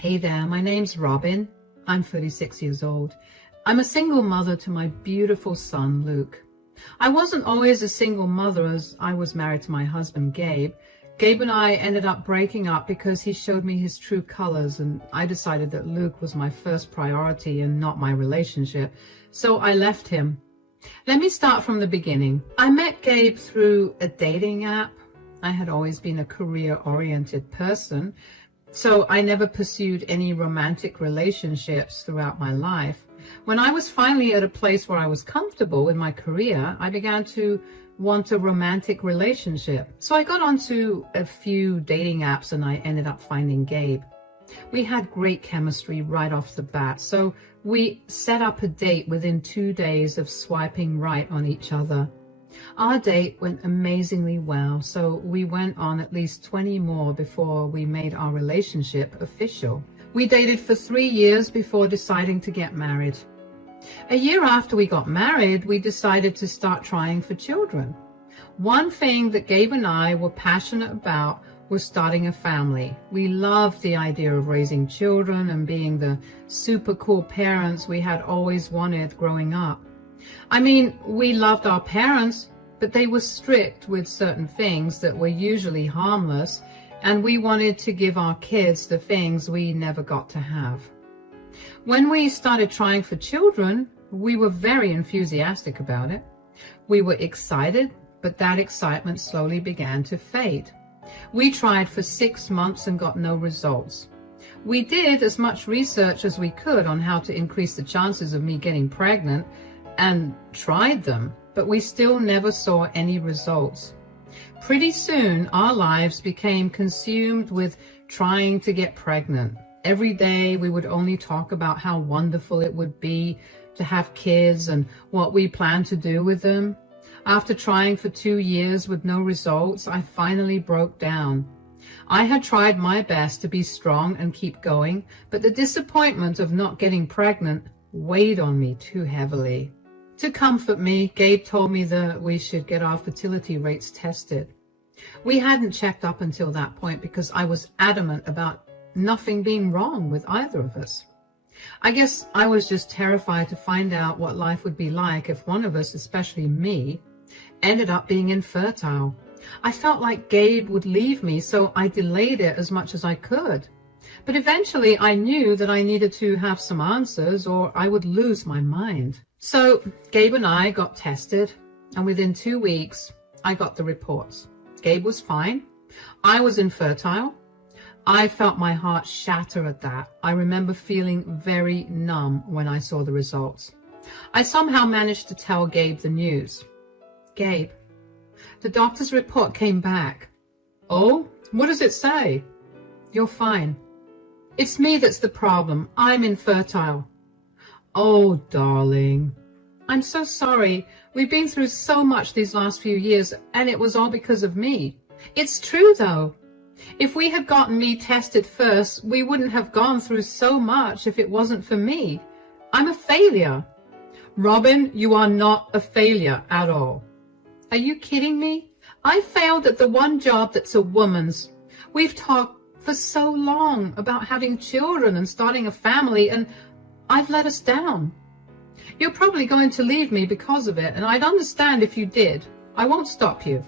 Hey there, my name's Robin. I'm 36 years old. I'm a single mother to my beautiful son, Luke. I wasn't always a single mother as I was married to my husband, Gabe. Gabe and I ended up breaking up because he showed me his true colors, and I decided that Luke was my first priority and not my relationship, so I left him. Let me start from the beginning. I met Gabe through a dating app. I had always been a career-oriented person, so I never pursued any romantic relationships throughout my life. When I was finally at a place where I was comfortable in my career, I began to want a romantic relationship. So I got onto a few dating apps and I ended up finding Gabe. We had great chemistry right off the bat, so we set up a date within 2 days of swiping right on each other. Our date went amazingly well, so we went on at least 20 more before we made our relationship official. We dated for 3 years before deciding to get married. A year after we got married, we decided to start trying for children. One thing that Gabe and I were passionate about was starting a family. We loved the idea of raising children and being the super cool parents we had always wanted growing up. I mean, we loved our parents, but they were strict with certain things that were usually harmless, and we wanted to give our kids the things we never got to have. When we started trying for children, we were very enthusiastic about it. We were excited, but that excitement slowly began to fade. We tried for 6 months and got no results. We did as much research as we could on how to increase the chances of me getting pregnant and tried them, but we still never saw any results. Pretty soon, our lives became consumed with trying to get pregnant. Every day, we would only talk about how wonderful it would be to have kids and what we planned to do with them. After trying for 2 years with no results, I finally broke down. I had tried my best to be strong and keep going, but the disappointment of not getting pregnant weighed on me too heavily. To comfort me, Gabe told me that we should get our fertility rates tested. We hadn't checked up until that point because I was adamant about nothing being wrong with either of us. I guess I was just terrified to find out what life would be like if one of us, especially me, ended up being infertile. I felt like Gabe would leave me, so I delayed it as much as I could. But eventually I knew that I needed to have some answers or I would lose my mind. So Gabe and I got tested, and within 2 weeks, I got the reports. Gabe was fine. I was infertile. I felt my heart shatter at that. I remember feeling very numb when I saw the results. I somehow managed to tell Gabe the news. Gabe, the doctor's report came back. Oh, what does it say? You're fine. It's me that's the problem. I'm infertile. Oh, darling. I'm so sorry. We've been through so much these last few years, and it was all because of me. It's true, though. If we had gotten me tested first, we wouldn't have gone through so much if it wasn't for me. I'm a failure. Robin, you are not a failure at all. Are you kidding me? I failed at the one job that's a woman's. We've talked for so long about having children and starting a family, and I've let us down. You're probably going to leave me because of it, and I'd understand if you did. I won't stop you.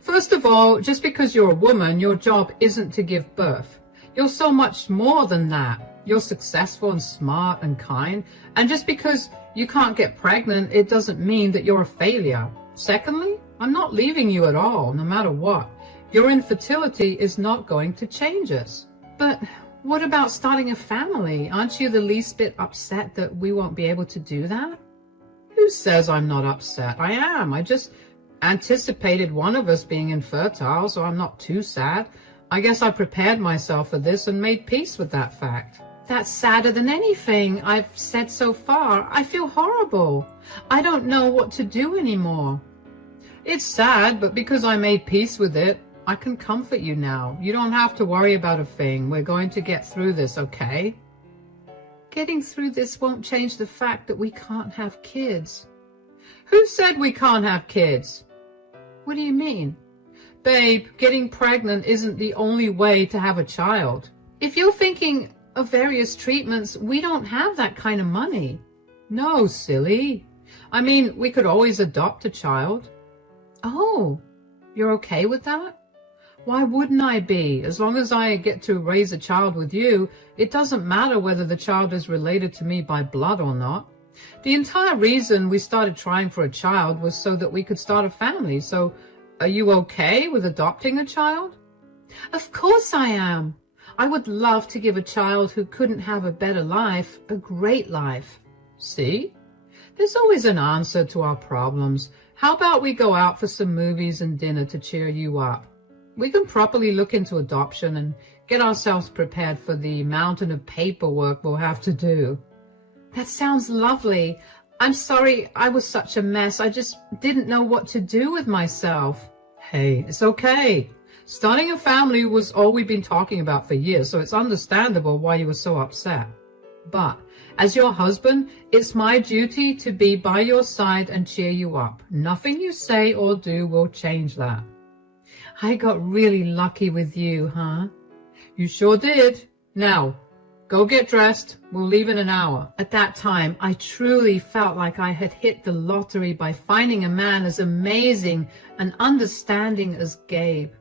First of all, just because you're a woman, your job isn't to give birth. You're so much more than that. You're successful and smart and kind, and just because you can't get pregnant, it doesn't mean that you're a failure. Secondly, I'm not leaving you at all, no matter what. Your infertility is not going to change us. But what about starting a family? Aren't you the least bit upset that we won't be able to do that? Who says I'm not upset? I am. I just anticipated one of us being infertile, so I'm not too sad. I guess I prepared myself for this and made peace with that fact. That's sadder than anything I've said so far. I feel horrible. I don't know what to do anymore. It's sad, but because I made peace with it, I can comfort you now. You don't have to worry about a thing. We're going to get through this, okay? Getting through this won't change the fact that we can't have kids. Who said we can't have kids? What do you mean? Babe, getting pregnant isn't the only way to have a child. If you're thinking of various treatments, we don't have that kind of money. No, silly. I mean, we could always adopt a child. Oh, you're okay with that? Why wouldn't I be? As long as I get to raise a child with you, it doesn't matter whether the child is related to me by blood or not. The entire reason we started trying for a child was so that we could start a family. So, are you okay with adopting a child? Of course I am. I would love to give a child who couldn't have a better life a great life. See? There's always an answer to our problems. How about we go out for some movies and dinner to cheer you up? We can properly look into adoption and get ourselves prepared for the mountain of paperwork we'll have to do. That sounds lovely. I'm sorry I was such a mess. I just didn't know what to do with myself. Hey, it's okay. Starting a family was all we've been talking about for years, so it's understandable why you were so upset. But as your husband, it's my duty to be by your side and cheer you up. Nothing you say or do will change that. I got really lucky with you, huh? You sure did. Now, go get dressed. We'll leave in an hour. At that time, I truly felt like I had hit the lottery by finding a man as amazing and understanding as Gabe.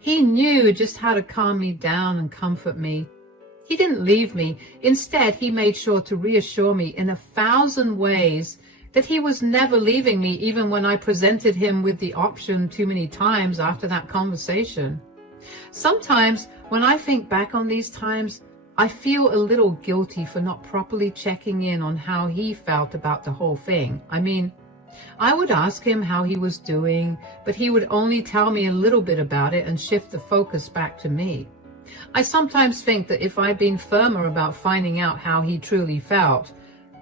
He knew just how to calm me down and comfort me. He didn't leave me. Instead, he made sure to reassure me in 1,000 ways that he was never leaving me, even when I presented him with the option too many times after that conversation. Sometimes, when I think back on these times, I feel a little guilty for not properly checking in on how he felt about the whole thing. I mean, I would ask him how he was doing, but he would only tell me a little bit about it and shift the focus back to me. I sometimes think that if I'd been firmer about finding out how he truly felt,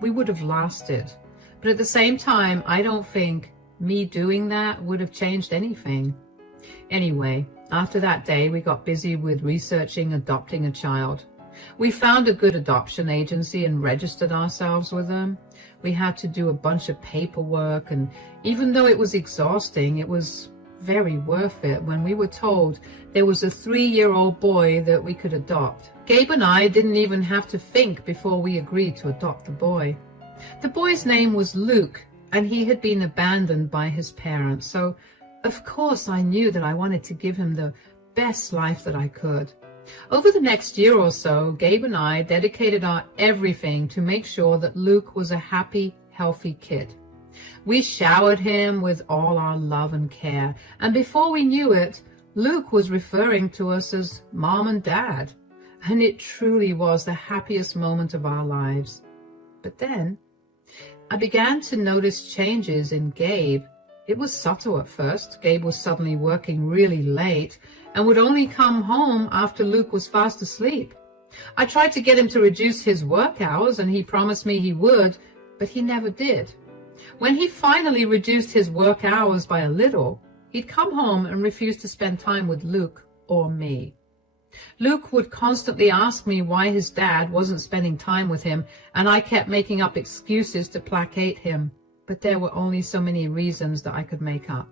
we would have lasted. But at the same time, I don't think me doing that would have changed anything. Anyway, after that day, we got busy with researching adopting a child. We found a good adoption agency and registered ourselves with them. We had to do a bunch of paperwork, and even though it was exhausting, it was very worth it when we were told there was a 3-year-old boy that we could adopt. Gabe and I didn't even have to think before we agreed to adopt the boy. The boy's name was Luke, and he had been abandoned by his parents, so of course I knew that I wanted to give him the best life that I could. Over the next year or so, Gabe and I dedicated our everything to make sure that Luke was a happy, healthy kid. We showered him with all our love and care, and before we knew it, Luke was referring to us as Mom and Dad, and it truly was the happiest moment of our lives. But then, I began to notice changes in Gabe. It was subtle at first. Gabe was suddenly working really late and would only come home after Luke was fast asleep. I tried to get him to reduce his work hours, and he promised me he would, but he never did. When he finally reduced his work hours by a little, he'd come home and refuse to spend time with Luke or me. Luke would constantly ask me why his dad wasn't spending time with him, and I kept making up excuses to placate him, but there were only so many reasons that I could make up.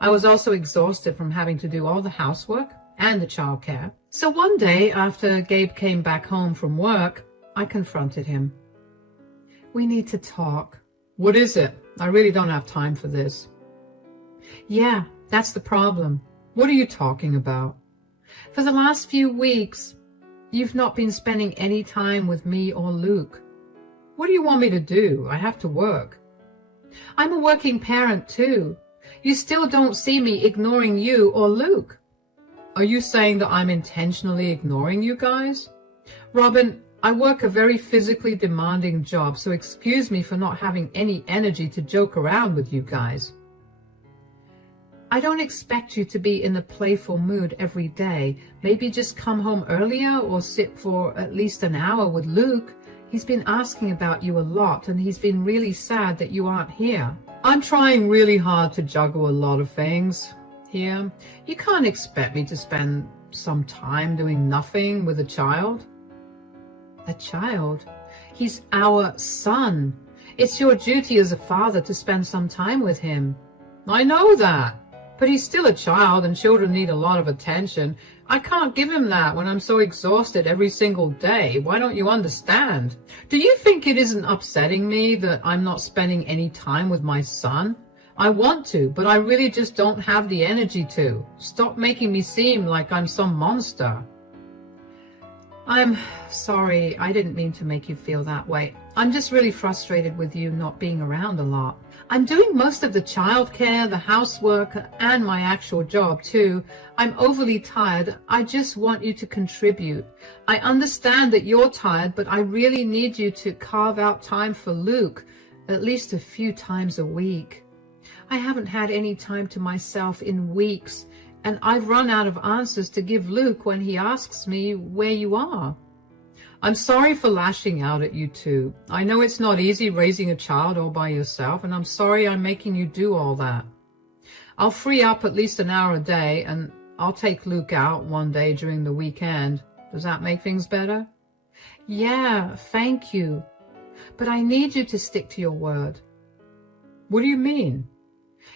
I was also exhausted from having to do all the housework and the childcare. So one day, after Gabe came back home from work, I confronted him. We need to talk. What is it? I really don't have time for this. Yeah, that's the problem. What are you talking about? For the last few weeks, you've not been spending any time with me or Luke. What do you want me to do? I have to work. I'm a working parent too. You still don't see me ignoring you or Luke. Are you saying that I'm intentionally ignoring you guys? Robin, I work a very physically demanding job, so excuse me for not having any energy to joke around with you guys. I don't expect you to be in a playful mood every day. Maybe just come home earlier or sit for at least an hour with Luke. He's been asking about you a lot, and he's been really sad that you aren't here. I'm trying really hard to juggle a lot of things here. You can't expect me to spend some time doing nothing with a child. A child? He's our son. It's your duty as a father to spend some time with him. I know that. But he's still a child, and children need a lot of attention. I can't give him that when I'm so exhausted every single day. Why don't you understand? Do you think it isn't upsetting me that I'm not spending any time with my son? I want to, but I really just don't have the energy to. Stop making me seem like I'm some monster. I'm sorry, I didn't mean to make you feel that way. I'm just really frustrated with you not being around a lot. I'm doing most of the childcare, the housework, and my actual job too. I'm overly tired. I just want you to contribute. I understand that you're tired, but I really need you to carve out time for Luke, at least a few times a week. I haven't had any time to myself in weeks, and I've run out of answers to give Luke when he asks me where you are. I'm sorry for lashing out at you too. I know it's not easy raising a child all by yourself, and I'm sorry I'm making you do all that. I'll free up at least an hour a day, and I'll take Luke out one day during the weekend. Does that make things better? Yeah, thank you. But I need you to stick to your word. What do you mean?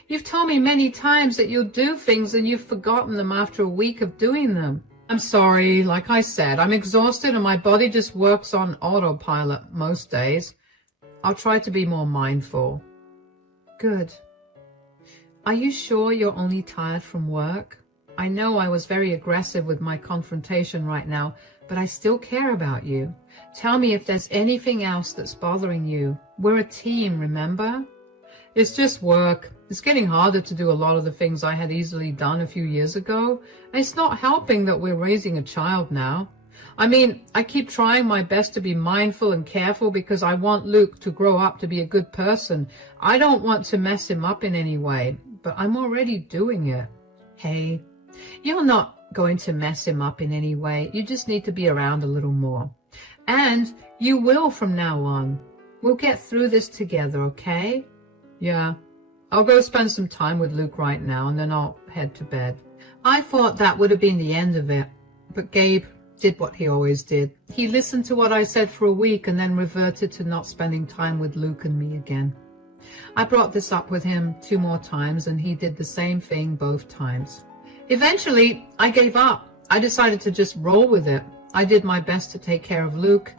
You've told me many times that you'll do things and you've forgotten them after a week of doing them. I'm sorry, like I said, I'm exhausted and my body just works on autopilot most days. I'll try to be more mindful. Good. Are you sure you're only tired from work? I know I was very aggressive with my confrontation right now, but I still care about you. Tell me if there's anything else that's bothering you. We're a team, remember? It's just work. It's getting harder to do a lot of the things I had easily done a few years ago. And it's not helping that we're raising a child now. I mean, I keep trying my best to be mindful and careful because I want Luke to grow up to be a good person. I don't want to mess him up in any way, but I'm already doing it. Hey, you're not going to mess him up in any way. You just need to be around a little more. And you will from now on. We'll get through this together, okay? Yeah. I'll go spend some time with Luke right now, and then I'll head to bed. I thought that would have been the end of it, but Gabe did what he always did. He listened to what I said for a week and then reverted to not spending time with Luke and me again. I brought this up with him 2 more times, and he did the same thing both times. Eventually, I gave up. I decided to just roll with it. I did my best to take care of Luke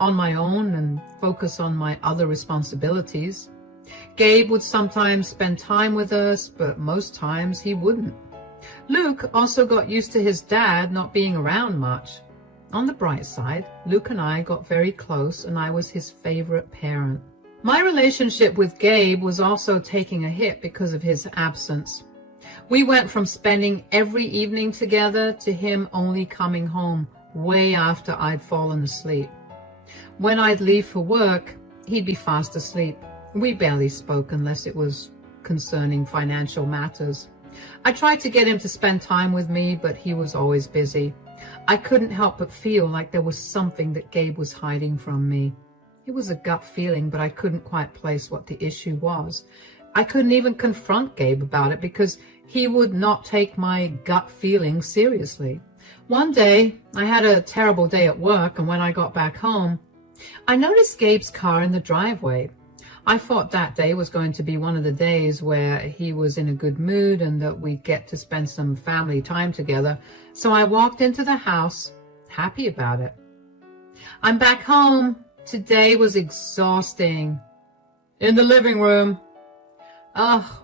on my own and focus on my other responsibilities. Gabe would sometimes spend time with us, but most times he wouldn't. Luke also got used to his dad not being around much. On the bright side, Luke and I got very close, and I was his favorite parent. My relationship with Gabe was also taking a hit because of his absence. We went from spending every evening together to him only coming home way after I'd fallen asleep. When I'd leave for work, he'd be fast asleep. We barely spoke unless it was concerning financial matters. I tried to get him to spend time with me, but he was always busy. I couldn't help but feel like there was something that Gabe was hiding from me. It was a gut feeling, but I couldn't quite place what the issue was. I couldn't even confront Gabe about it because he would not take my gut feeling seriously. One day, I had a terrible day at work, and when I got back home, I noticed Gabe's car in the driveway. I thought that day was going to be one of the days where he was in a good mood and that we'd get to spend some family time together. So I walked into the house, happy about it. I'm back home. Today was exhausting. In the living room. Oh,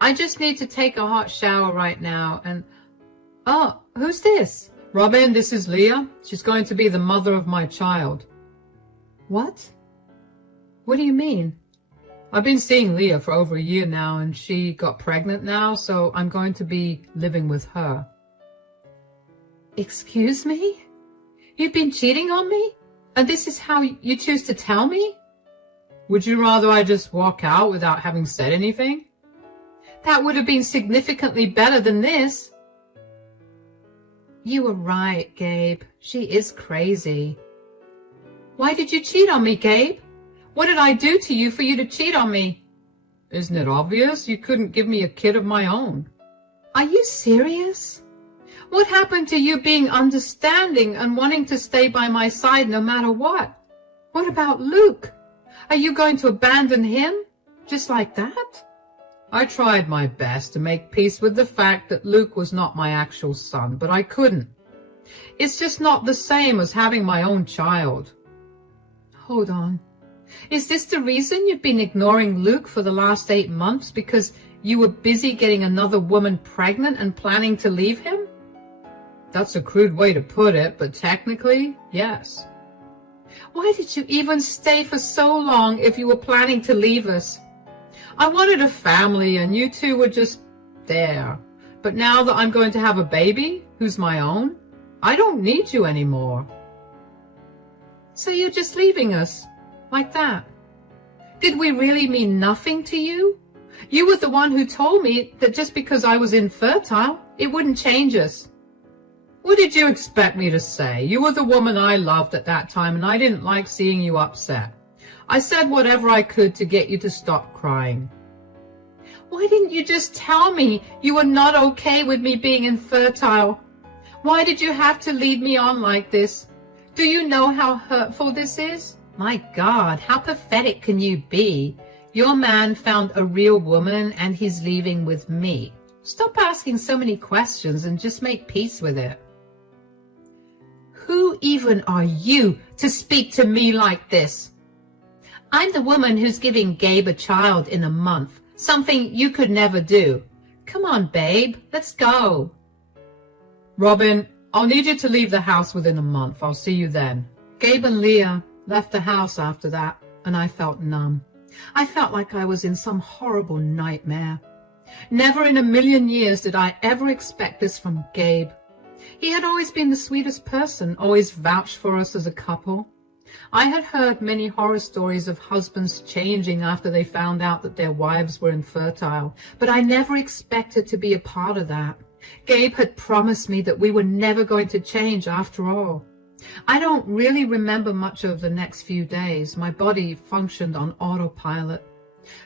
I just need to take a hot shower right now. And, oh, who's this? Robin, this is Leah. She's going to be the mother of my child. What? What do you mean? I've been seeing Leah for over a year now, and she got pregnant now, so I'm going to be living with her. Excuse me? You've been cheating on me? And this is how you choose to tell me? Would you rather I just walk out without having said anything? That would have been significantly better than this. You were right, Gabe. She is crazy. Why did you cheat on me, Gabe? What did I do to you for you to cheat on me? Isn't it obvious? You couldn't give me a kid of my own. Are you serious? What happened to you being understanding and wanting to stay by my side no matter what? What about Luke? Are you going to abandon him? Just like that? I tried my best to make peace with the fact that Luke was not my actual son, but I couldn't. It's just not the same as having my own child. Hold on. Is this the reason you've been ignoring Luke for the last 8 months, because you were busy getting another woman pregnant and planning to leave him? That's a crude way to put it, but technically, yes. Why did you even stay for so long if you were planning to leave us? I wanted a family and you two were just there. But now that I'm going to have a baby, who's my own, I don't need you anymore. So you're just leaving us, like that? Did we really mean nothing to you? You were the one who told me that just because I was infertile, it wouldn't change us. What did you expect me to say? You were the woman I loved at that time, and I didn't like seeing you upset. I said whatever I could to get you to stop crying. Why didn't you just tell me you were not okay with me being infertile? Why did you have to lead me on like this? Do you know how hurtful this is? My God, how pathetic can you be? Your man found a real woman and he's leaving with me. Stop asking so many questions and just make peace with it. Who even are you to speak to me like this? I'm the woman who's giving Gabe a child in a month, something you could never do. Come on, babe, let's go. Robin, I'll need you to leave the house within a month. I'll see you then. Gabe and Leah left the house after that, and I felt numb. I felt like I was in some horrible nightmare. Never in a million years did I ever expect this from Gabe. He had always been the sweetest person, always vouched for us as a couple. I had heard many horror stories of husbands changing after they found out that their wives were infertile, but I never expected to be a part of that. Gabe had promised me that we were never going to change after all. I don't really remember much of the next few days. My body functioned on autopilot.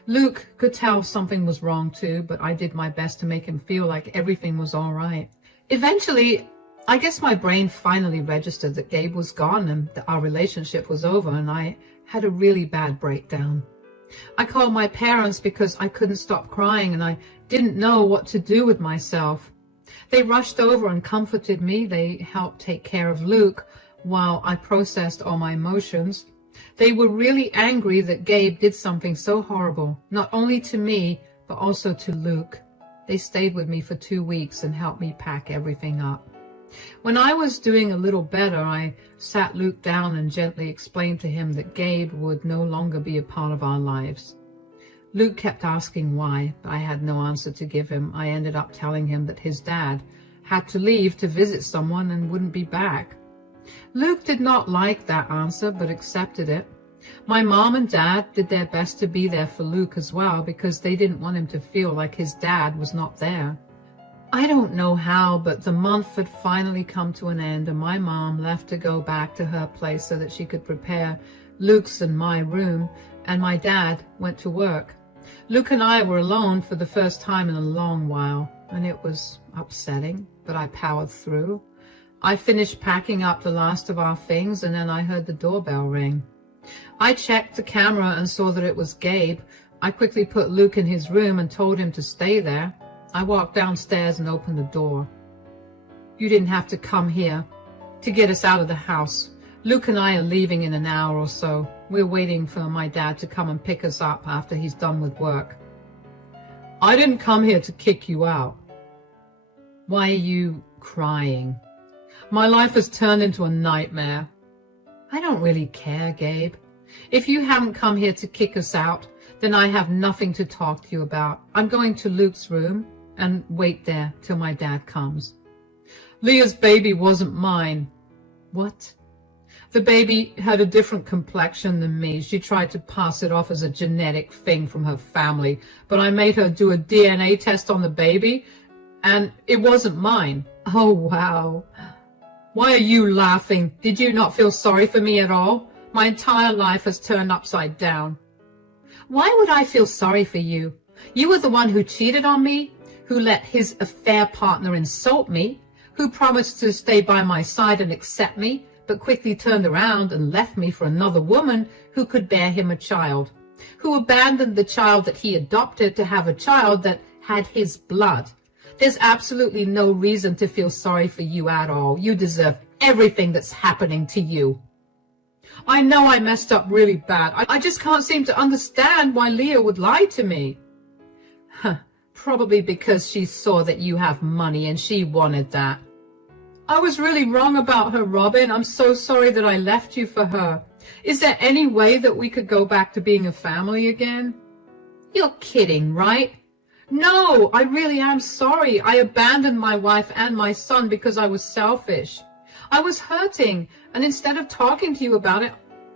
Luke could tell something was wrong too, but I did my best to make him feel like everything was all right. Eventually, I guess my brain finally registered that Gabe was gone and that our relationship was over, and I had a really bad breakdown. I called my parents because I couldn't stop crying and I didn't know what to do with myself. They rushed over and comforted me. They helped take care of Luke while I processed all my emotions. They were really angry that Gabe did something so horrible, not only to me, but also to Luke. They stayed with me for 2 weeks and helped me pack everything up. When I was doing a little better, I sat Luke down and gently explained to him that Gabe would no longer be a part of our lives. Luke kept asking why, but I had no answer to give him. I ended up telling him that his dad had to leave to visit someone and wouldn't be back. Luke did not like that answer, but accepted it. My mom and dad did their best to be there for Luke as well, because they didn't want him to feel like his dad was not there. I don't know how, but the month had finally come to an end, and my mom left to go back to her place so that she could prepare Luke's and my room, and my dad went to work. Luke and I were alone for the first time in a long while, and it was upsetting, but I powered through. I finished packing up the last of our things, and then I heard the doorbell ring. I checked the camera and saw that it was Gabe. I quickly put Luke in his room and told him to stay there. I walked downstairs and opened the door. You didn't have to come here to get us out of the house. Luke and I are leaving in an hour or so. We're waiting for my dad to come and pick us up after he's done with work. I didn't come here to kick you out. Why are you crying? My life has turned into a nightmare. I don't really care, Gabe. If you haven't come here to kick us out, then I have nothing to talk to you about. I'm going to Luke's room and wait there till my dad comes. Leah's baby wasn't mine. What? The baby had a different complexion than me. She tried to pass it off as a genetic thing from her family, but I made her do a DNA test on the baby, and it wasn't mine. Oh, wow. Why are you laughing? Did you not feel sorry for me at all? My entire life has turned upside down. Why would I feel sorry for you? You were the one who cheated on me, who let his affair partner insult me, who promised to stay by my side and accept me, but quickly turned around and left me for another woman who could bear him a child. who abandoned the child that he adopted to have a child that had his blood. There's absolutely no reason to feel sorry for you at all. You deserve everything that's happening to you. I know I messed up really bad. I just can't seem to understand why Leah would lie to me. Probably because she saw that you have money and she wanted that. I was really wrong about her, Robin. I'm so sorry that I left you for her. Is there any way that we could go back to being a family again? You're kidding, right? No, I really am sorry. I abandoned my wife and my son because I was selfish. I was hurting, and instead of talking to you about it,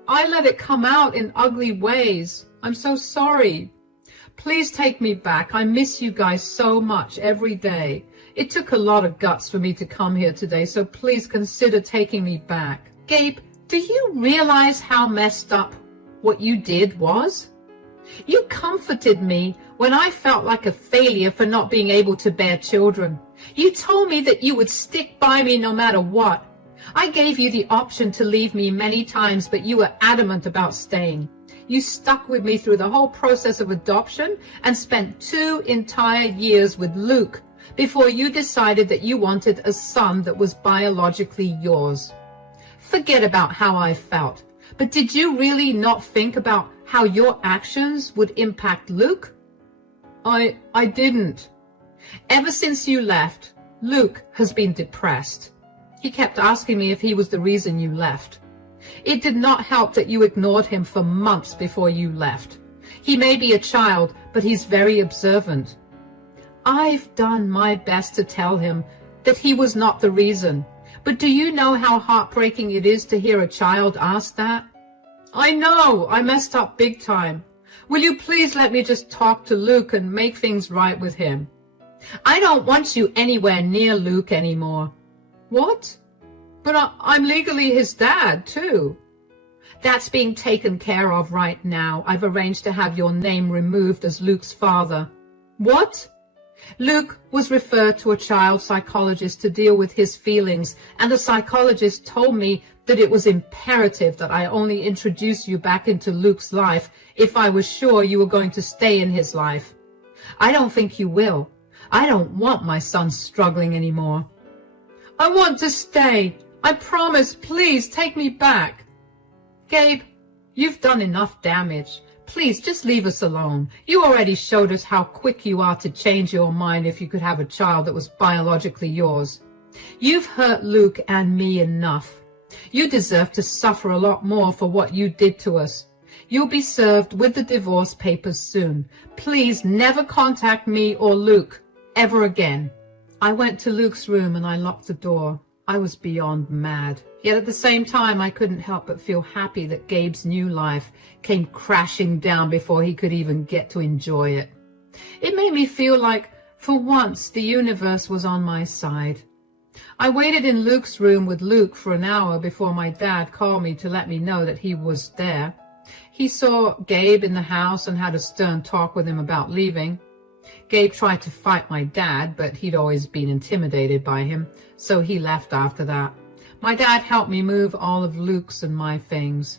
I let it come out in ugly ways. I'm so sorry. Please take me back. I miss you guys so much every day. It took a lot of guts for me to come here today, so please consider taking me back. Gabe, do you realize how messed up what you did was? You comforted me when I felt like a failure for not being able to bear children. You told me that you would stick by me no matter what. I gave you the option to leave me many times, but you were adamant about staying. You stuck with me through the whole process of adoption and spent 2 entire years with Luke before you decided that you wanted a son that was biologically yours. Forget about how I felt, but did you really not think about how your actions would impact Luke? I didn't. Ever since you left, Luke has been depressed. He kept asking me if he was the reason you left. It did not help that you ignored him for months before you left. He may be a child, but he's very observant. I've done my best to tell him that he was not the reason, but do you know how heartbreaking it is to hear a child ask that? I know, I messed up big time. Will you please let me just talk to Luke and make things right with him? I don't want you anywhere near Luke anymore. What? But I'm legally his dad, too. That's being taken care of right now. I've arranged to have your name removed as Luke's father. What? Luke was referred to a child psychologist to deal with his feelings, and the psychologist told me that it was imperative that I only introduce you back into Luke's life if I was sure you were going to stay in his life. I don't think you will. I don't want my son struggling anymore. I want to stay. I promise. Please take me back. Gabe, you've done enough damage. Please just leave us alone. You already showed us how quick you are to change your mind if you could have a child that was biologically yours. You've hurt Luke and me enough. You deserve to suffer a lot more for what you did to us. You'll be served with the divorce papers soon. Please never contact me or Luke ever again. I went to Luke's room and I locked the door. I was beyond mad. Yet at the same time, I couldn't help but feel happy that Gabe's new life came crashing down before he could even get to enjoy it. It made me feel like, for once, the universe was on my side. I waited in Luke's room with Luke for an hour before my dad called me to let me know that he was there. He saw Gabe in the house and had a stern talk with him about leaving. Gabe tried to fight my dad, but he'd always been intimidated by him, so he left after that. My dad helped me move all of Luke's and my things.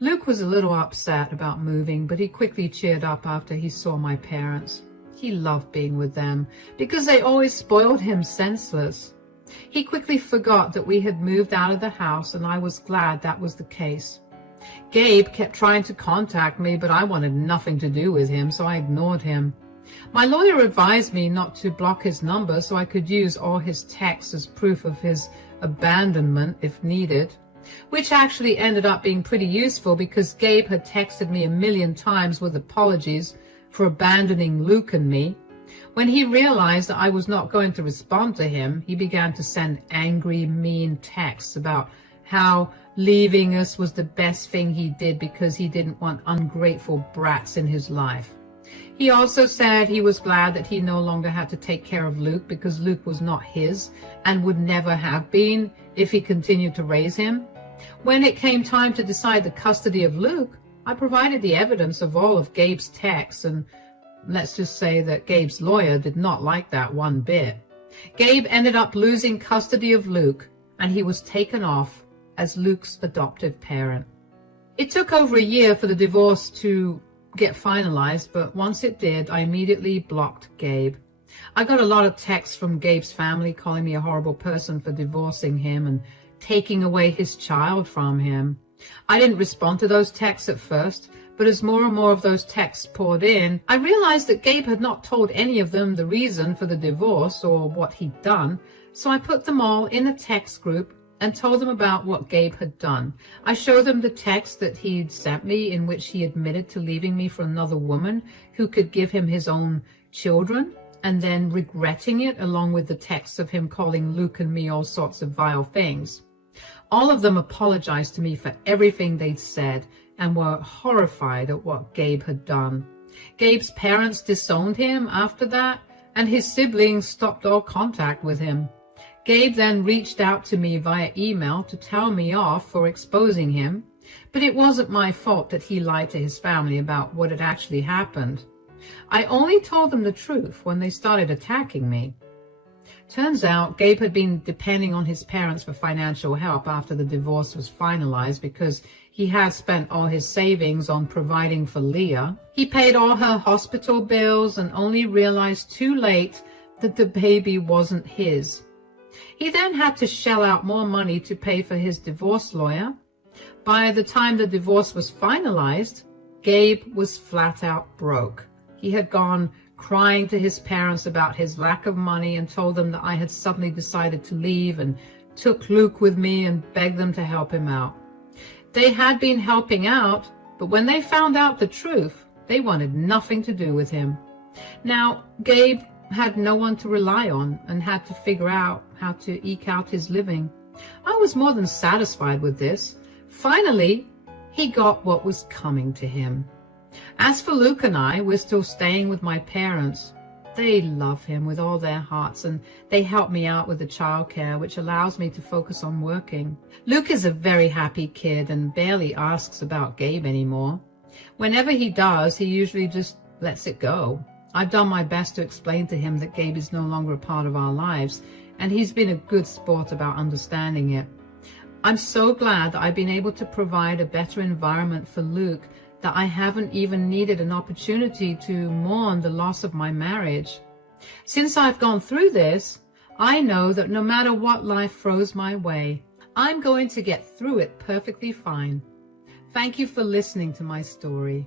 Luke was a little upset about moving, but he quickly cheered up after he saw my parents. He loved being with them because they always spoiled him senseless. He quickly forgot that we had moved out of the house, and I was glad that was the case. Gabe kept trying to contact me, but I wanted nothing to do with him, so I ignored him. My lawyer advised me not to block his number so I could use all his texts as proof of his abandonment if needed, which actually ended up being pretty useful because Gabe had texted me 1,000,000 times with apologies for abandoning Luke and me. When he realized that I was not going to respond to him, he began to send angry, mean texts about how leaving us was the best thing he did because he didn't want ungrateful brats in his life. He also said he was glad that he no longer had to take care of Luke because Luke was not his and would never have been if he continued to raise him. When it came time to decide the custody of Luke, I provided the evidence of all of Gabe's texts, and let's just say that Gabe's lawyer did not like that one bit. Gabe ended up losing custody of Luke, and he was taken off as Luke's adoptive parent. It took over a year for the divorce to get finalized, but once it did, I immediately blocked Gabe. I got a lot of texts from Gabe's family calling me a horrible person for divorcing him and taking away his child from him. I didn't respond to those texts at first, but as more and more of those texts poured in, I realized that Gabe had not told any of them the reason for the divorce or what he'd done, so I put them all in a text group and told them about what Gabe had done. I showed them the text that he'd sent me in which he admitted to leaving me for another woman who could give him his own children, and then regretting it, along with the texts of him calling Luke and me all sorts of vile things. All of them apologized to me for everything they'd said and were horrified at what Gabe had done. Gabe's parents disowned him after that, and his siblings stopped all contact with him. Gabe then reached out to me via email to tell me off for exposing him, but it wasn't my fault that he lied to his family about what had actually happened. I only told them the truth when they started attacking me. Turns out Gabe had been depending on his parents for financial help after the divorce was finalized because he had spent all his savings on providing for Leah. He paid all her hospital bills and only realized too late that the baby wasn't his. He then had to shell out more money to pay for his divorce lawyer. By the time the divorce was finalized, Gabe was flat out broke. He had gone crying to his parents about his lack of money and told them that I had suddenly decided to leave and took Luke with me and begged them to help him out. They had been helping out, but when they found out the truth, they wanted nothing to do with him. Now, Gabe had no one to rely on and had to figure out how to eke out his living. I was more than satisfied with this. Finally, he got what was coming to him. As for Luke and I, we're still staying with my parents. They love him with all their hearts, and they help me out with the childcare, which allows me to focus on working. Luke is a very happy kid and barely asks about Gabe anymore. Whenever he does, he usually just lets it go. I've done my best to explain to him that Gabe is no longer a part of our lives, and he's been a good sport about understanding it. I'm so glad that I've been able to provide a better environment for Luke, that I haven't even needed an opportunity to mourn the loss of my marriage. Since I've gone through this, I know that no matter what life throws my way, I'm going to get through it perfectly fine. Thank you for listening to my story.